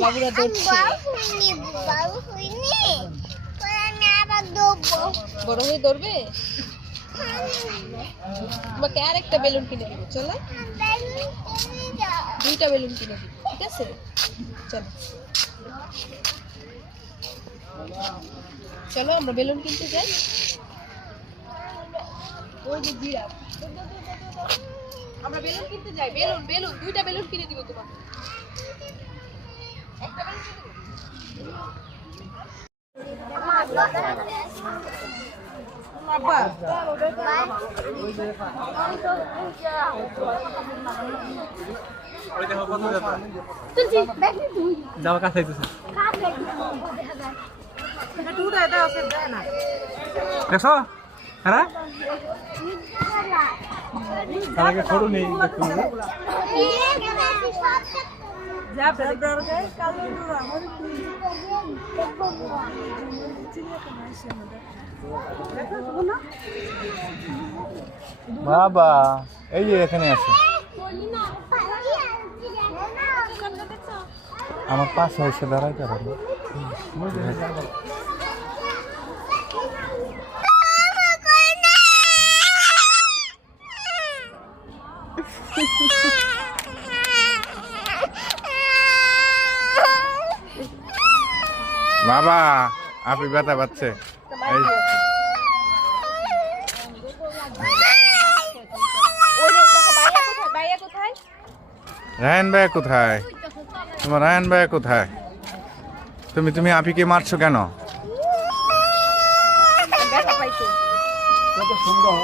বাবুরা ধরছে। বড় হয়ে ধরবে। তোমাকে আর একটা বেলুন কিনে দিব, চলো। দুইটা বেলুন কিনে দিব, ঠিক আছে? চলো চলো আমরা বেলুন কিনতে যাই। ওই যে জিরাফ, আমরা বেলুন কিনতে যাই। বেলুন বেলুন দুইটা বেলুন কিনে দিব তোমাকে। একটা বেলুন কিনে দিব। বাবা যাওয়া কাছে দেখছো হ্যাঁ তাকে ছোট নেই বাবা এই যে এখানে আছে আমার পাশে এসে দাঁড়াইতে পারবে বাবা আপনি ব্যথা পাচ্ছে রায়ন ভাই কোথায় তোমার রায়ন ভাই কোথায় তুমি আপিকে মারছো কেন? সুন্দর